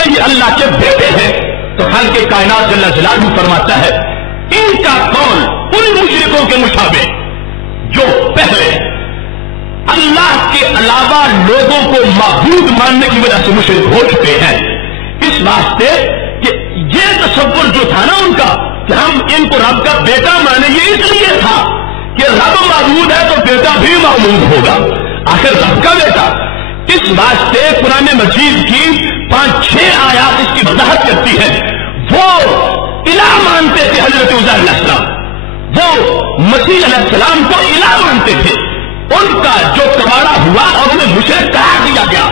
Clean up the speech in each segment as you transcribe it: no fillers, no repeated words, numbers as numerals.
हैं ये अल्लाह के बेटे हैं। तो खालिक़ कायनात जल्ल जलालहू फरमाता है इनका कौल उन मुशरिकों के मुशाबे जो पहले अल्लाह के अलावा लोगों को माबूद मानने की वजह से मुशरिक हो चुके हैं। इस वास्ते कि ये तसव्वुर जो था ना उनका कि हम इनको रब का बेटा माने, ये इसलिए था कि रब माबूद है तो बेटा भी माबूद होगा, आखिर रब का बेटा। इस वास्ते कुरान मजीद की 5-6 आयात इसकी वजाहत करती है। वो इलाह मानते थे हजरत उज़ैर अलैहिस्सलाम, वो मसीह अलैहिस्सलाम को इलाह मानते थे। उनका जो कबाड़ा हुआ और उन्हें मुशरिक करार दिया गया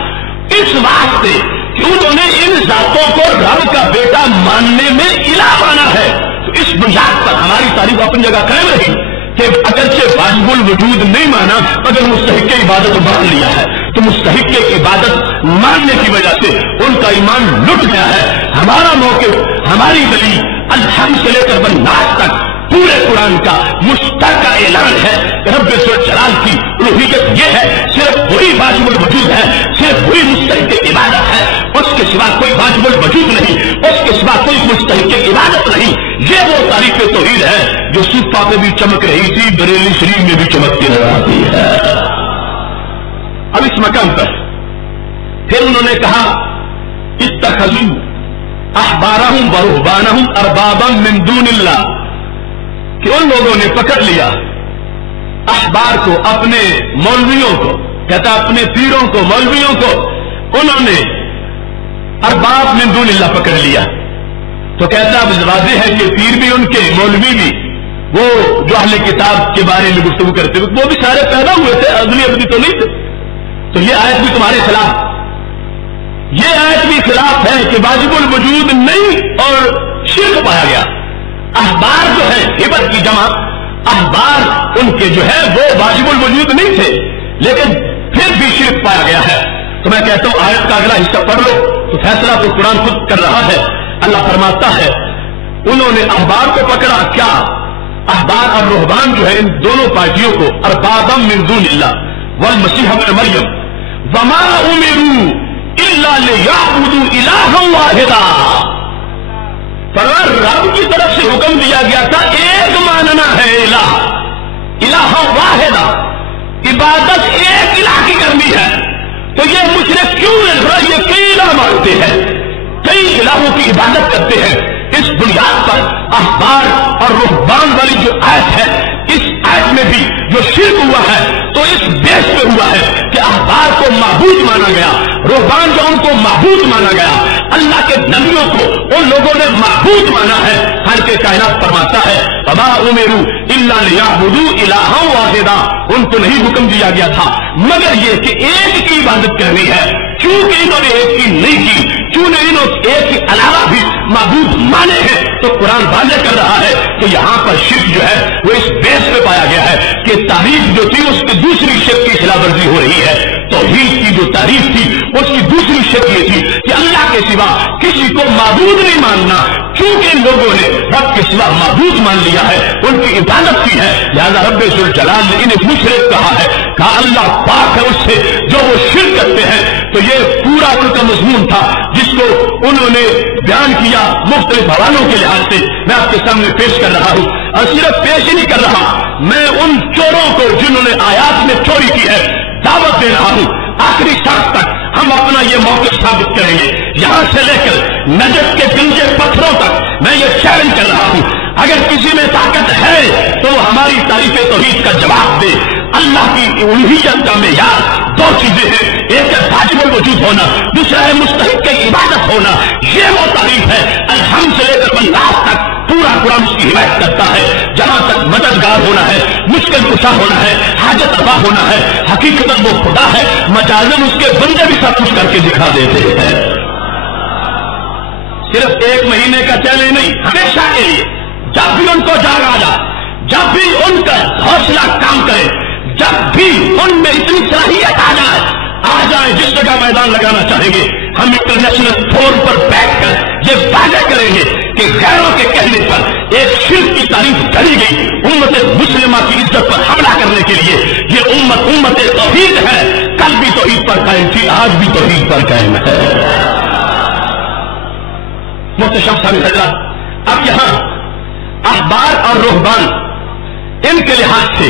इस वास्ते कि उन्होंने इन जातों को रब का बेटा मानने में इलाह माना है। तो इस बुनियाद पर हमारी तारीफ अपनी जगह कायम रही कि अगरचे वाजिबुल वजूद नहीं माना मगर मुस्तहिक इबादत मान लिया है, तो मुस्तहिक इबादत मानने की वजह से उनका ईमान लुट गया है। हमारा मौक़िफ़, हमारी दलील अल-हम्द से लेकर बन्नास तक पूरे कुरान का मुश्तरका ऐलान है कि रब्बे सुल जलाल की उलूहियत ये है, सिर्फ वही वाजिबुल वजूद है, सिर्फ वही मुस्तहिक इबादत है, उसके सिवा कोई वाजिबुल वजूद नहीं, उसके सिवा कोई मुस्तहिक इबादत नहीं। ये वो तारीफ़ तौहीद है जो सूफा में भी चमक रही थी, बरेली शरीफ में भी चमकती नजर आती है। अब इस मकाम पर फिर उन्होंने कहा इत्तखज़ू अहबारहुम व रुहबानहुम अरबाबम मिन दूनिल्लाह, कि उन लोगों ने पकड़ लिया अहबार को, अपने मौलवियों को, कहता अपने पीरों को, मौलवियों को उन्होंने अरबाब मिन दूनिल्लाह पकड़ लिया। तो कहता अब वाज़ेह है कि पीर भी उनके, मौलवी भी, वो जो अहले किताब के बारे में गुफ्तगू करते हुए वो भी सारे पैदा हुए थे, अज़ली अबदी तो नहीं थे। तो ये आयत भी तुम्हारे खिलाफ, ये आयत भी खिलाफ है कि वाजिबुल वजूद नहीं और शिर्क पाया गया। अहबार जो है हिबत की जमा, अहबार उनके जो है वो वाजिबुल वजूद नहीं थे लेकिन फिर भी शिर्क पाया गया है। तो मैं कहता हूं आयत का अगला हिस्सा पढ़ लो तो फैसला तो कुरान खुद कर रहा है। अल्लाह फरमाता है उन्होंने अहबार को पकड़ा, क्या अहबार और रुहबान जो है इन दोनों पार्टियों को, अरबाबम मिन दूनिल्लाह वल मसीह इब्न मरियम वमा उमिरू इल्ला लियअबुदू इलाहन वाहिदा, पर रब की तरफ से हुक्म दिया गया था एक मानना है, इलाह वाहिदा, इबादत एक इलाह की करनी है। तो ये मुशरिक क्यों ये कई इलाह मानते हैं, कई इलाहों की इबादत करते हैं। इस बुनियाद पर अहबार और रुहबान वाली जो आयत है, इस आयत में भी जो शिर्क हुआ है तो इस बेस पे हुआ है कि अहबार को माबूद माना गया, रुहबान जो उनको माबूद माना गया, अल्लाह के नबियों को उन लोगों ने माबूद माना है। खालिक़ कायनात फरमाता है वमा उमिरू इल्ला लियअबुदू इलाहन वाहिदा, उनको नहीं हुक्म दिया गया था मगर ये कि एक की इबादत करनी है। चूंकि इन्होंने एक की नहीं की, चूंकि इन्होंने एक के अलावा भी माबूद माने हैं, तो कुरान वाज़ेह कर रहा है कि यहाँ पर शिर्क जो है वो इस बेस पे पाया गया है कि तारीफ जो थी उसकी दूसरी शिर्क की खिलाफवर्जी हो रही है। तौहीद की जो तारीफ थी उसकी दूसरी शिर्क ये थी कि अल्लाह के सिवा किसी को माबूद नहीं मानना। चूंकि इन लोगों ने रब के सिवा माबूद मान लिया है, उनकी इबादत की है, लिहाजा रब्बे सुल जलाल ने इन्हें मुशरिक कहा है, कहा अल्लाह पाक है उससे जो वो शिर्क करते हैं। तो ये पूरा उनका मजमून था जिसको उन्होंने बयान किया मुख्तलिफ हवालों के लिहाज से मैं आपके सामने पेश कर रहा हूं। और सिर्फ पेश ही नहीं कर रहा, मैं उन चोरों को जिन्होंने आयात में चोरी की है दावत दे रहा हूं। आखिरी सांस तक हम अपना ये मौक़िफ़ साबित करेंगे, यहां से लेकर नजद के गंजे पत्थरों तक मैं ये चैलेंज कर रहा हूं। अगर किसी में ताकत है तो हमारी तारीफ़ तौहीद का जवाब दे। अल्लाह की उलूहियत का मेयार दो चीजें हैं, एक है वाजिबुल वजूद होना, दूसरा है मुस्तहिक की इबादत होना। ये वो तारीफ है अल-हम्द से लेकर बन्नास तक पूरा कुरान उसकी हिमायत करता है। जहां तक मददगार होना है, मुश्किल कुशा होना है, हाजत अबा होना है, हकीकतन वो खुदा है, मजाजन उसके बंदे भी सब कुछ करके दिखा देते हैं। सिर्फ एक महीने का चैलेंज नहीं, हमेशा के लिए जब भी उनको जाग आ जाए, जब भी उनका हौसला काम करे, जब भी उनमें इतनी सलाहियत आ जाए जिस जगह मैदान लगाना चाहेंगे, हम इंटरनेशनल फोरम पर बैठकर ये वादा करेंगे कि गैरों के कहने पर एक शिर्क की तारीफ करी गई उम्मत मुस्लिमा की इज्जत पर हमला करने के लिए। ये उम्मत तौहीद है, कल भी तौहीद पर कायम थी, आज भी तौहीद पर कायम है। محتشم صاحب حضرات، اب یہاں احبار اور رہبان ان کے لحاظ سے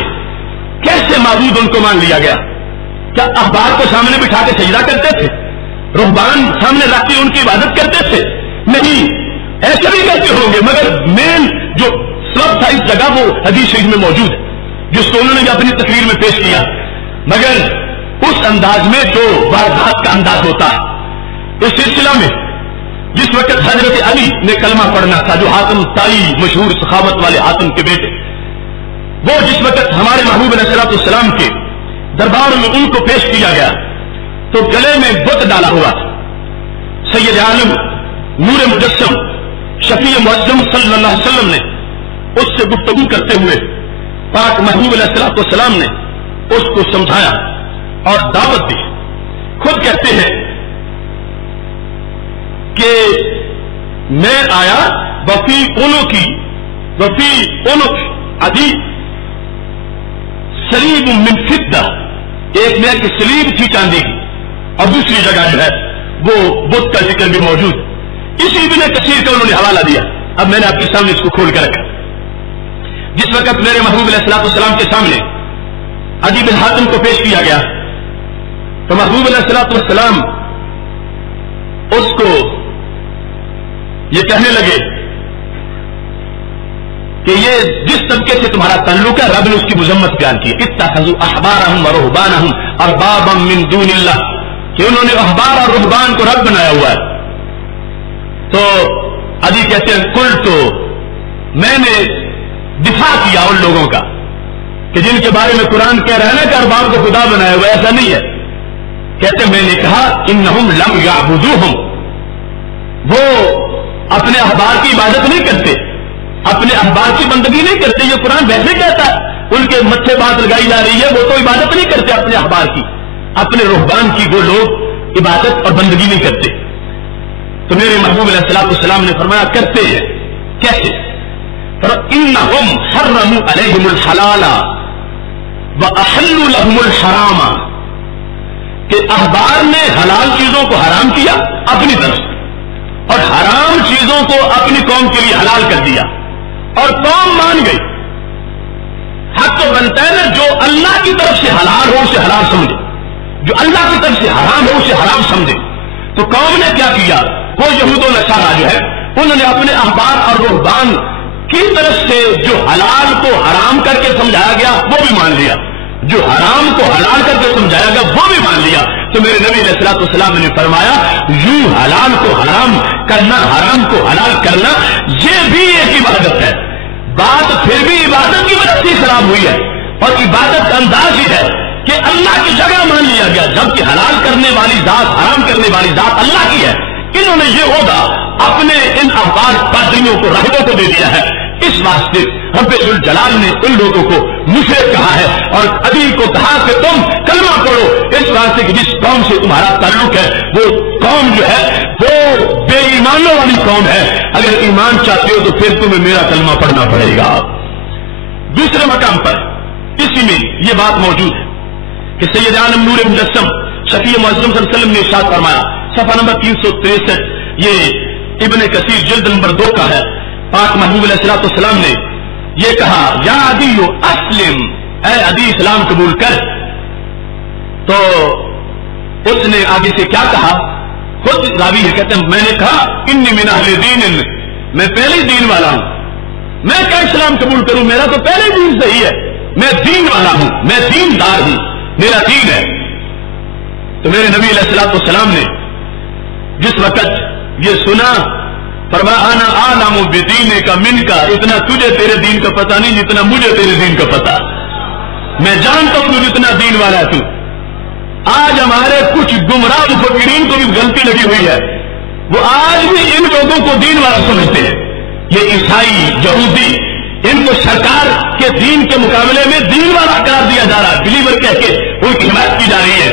کیسے معبود ان کو مان لیا گیا؟ کیا احبار کو سامنے بٹھا کے سجدہ کرتے تھے؟ رہبان سامنے رکھ کے ان کی عبادت کرتے تھے؟ نہیں، ایسے بھی کرتے ہوں گے، مگر مین جو سبب تھا اس جگہ وہ حدیث شریف میں موجود ہے، جس کو انہوں نے بھی اپنی تقریر میں پیش کیا، مگر اس انداز میں جو واردات کا انداز ہوتا ہے۔ اس سلسلہ میں جس وقت حضرت علی نے کلمہ پڑھنا تھا، جو حاتم طائی مشہور سخاوت والے حاتم کے بیٹے، وہ جس وقت ہمارے محبوب علیہ السلام کے دربار میں ان کو پیش کیا گیا تو گلے میں بت ڈالا ہوا تھا۔ سید عالم نور مجسم شفیع معظم صلی اللہ علیہ وسلم نے اس سے گفتگو کرتے ہوئے پاک محبوب علیہ السلام نے اس کو سمجھایا اور دعوت دی۔ خود کہتے ہیں کہ میں آیا وفی اونک عدی سلیب من فضہ، ایک میں کہ سلیب تھی چاندی کی، اور دوسری جگہ جو ہے وہ بت کا ذکر بھی موجود، اسی ابن کثیر کا انہوں نے حوالہ دیا۔ اب میں نے آپ کے سامنے اس کو کھول کر رکھا۔ جس وقت میرے محبوب علیہ السلام کے سامنے عدی بن حاتم کو پیش کیا گیا تو محبوب علیہ السلام اس کو یہ کہنے لگے کہ یہ جس طبقے سے تمہارا تعلق ہے، رب نے اس کی مذمت بیان کی، اتخذوا احبارهم ورهبانهم اربابا من دون اللہ، کہ انہوں نے احبار اور رہبان کو رب بنایا ہوا ہے۔ تو عدی کہتے ہیں کل تو میں نے دفاع کیا ان لوگوں کا کہ جن کے بارے میں قرآن کہہ رہا ہے نا کہ ارباب کو خدا بنایا ہوا، ایسا نہیں ہے۔ کہتے میں نے کہا انہم لم یعبدوہم، وہ اپنے احبار کی عبادت نہیں کرتے، اپنے احبار کی بندگی نہیں کرتے، یہ قرآن ویسے کہتا ہے، ان کے متھے بات لگائی جا رہی ہے، وہ تو عبادت نہیں کرتے اپنے احبار کی، اپنے رہبان کی وہ لوگ عبادت اور بندگی نہیں کرتے۔ تو میرے محبوب علیہ السلام نے فرمایا کرتے ہیں، کیسے؟ فَإِنَّهُمْ حَرَّمُوا عَلَيْهِمُ الْحَلَالَ وَأَحَلُّوا لَهُمُ الْحَرَامَ، کہ احبار نے حلال چیزوں کو حرام کیا اپنی طرف اور حرام چیزوں کو اپنی قوم کے لیے حلال کر دیا، اور قوم مان گئی۔ حق تو بنتا ہے نا، جو اللہ کی طرف سے حلال ہو اسے حلال سمجھے، جو اللہ کی طرف سے حرام ہو اسے حرام سمجھے۔ تو قوم نے کیا کیا؟ وہ یہود و نصارہ جو ہے انہوں نے اپنے احبار اور رہبان کی طرف سے جو حلال کو حرام کر کے سمجھایا گیا وہ بھی مان لیا، جو حرام کو حلال کر کے سمجھایا گیا وہ بھی مان لیا۔ تو میرے نبی علیہ السلام نے فرمایا یوں حلال کو حرام کرنا، حرام کو حلال کرنا، یہ بھی ایک عبادت ہے۔ بات پھر بھی عبادت کی وجہ سے خراب ہوئی ہے، اور عبادت کا انداز ہی ہے کہ اللہ کی جگہ مان لیا گیا، جبکہ حلال کرنے والی ذات، حرام کرنے والی ذات اللہ کی ہے۔ انہوں نے یہ عہدہ اپنے ان احبار پادریوں کو، راہبوں کو دے دیا ہے۔ اس واسطے رب ذوالجلال نے ان لوگوں کو مشرک کہا ہے، اور عدی کو کہا کہ تم کلمہ پڑھو، اس واسطے کہ جس قوم سے تمہارا تعلق ہے وہ قوم جو ہے وہ بے ایمانوں والی قوم ہے، اگر ایمان چاہتے ہو تو پھر تمہیں میرا کلمہ پڑھنا پڑے گا۔ دوسرے مقام پر اسی میں یہ بات موجود ہے کہ سید عالم نور مجسم شفیع معظم صلی اللہ علیہ وسلم نے ارشاد فرمایا، صفحہ نمبر 363، یہ ابن کثیر جلد نمبر 2 کا ہے۔ پاک محبوب علیہ السلام نے یہ کہا یا عدی اسلم، اے عدی اسلام قبول کر۔ تو اس نے آگے سے کیا کہا؟ خود راوی ہے کہتے ہیں میں نے کہا انی من اہل دین، میں پہلے دین والا ہوں، میں کیا اسلام قبول کروں، میرا تو پہلے دین صحیح ہے، میں دین والا ہوں، میں دیندار ہوں، میرا دین ہے۔ تو میرے نبی علیہ السلام نے جس وقت یہ سنا فرمایا انا اعلم بدینک منک، اتنا تجھے تیرے دین کا پتہ نہیں جتنا مجھے تیرے دین کا پتہ، میں جانتا ہوں تو جتنا دین والا ہے تو۔ آج ہمارے کچھ گمراہ مفکرین کو بھی غلطی لگی ہوئی ہے، وہ آج بھی ان لوگوں کو دین والا سمجھتے ہیں۔ یہ عیسائی، یہودی، ان کو سرکار کے دین کے مقابلے میں دین والا قرار دیا جا رہا ہے، بلیور کہہ کے ان کی حمایت کی جا رہی ہے۔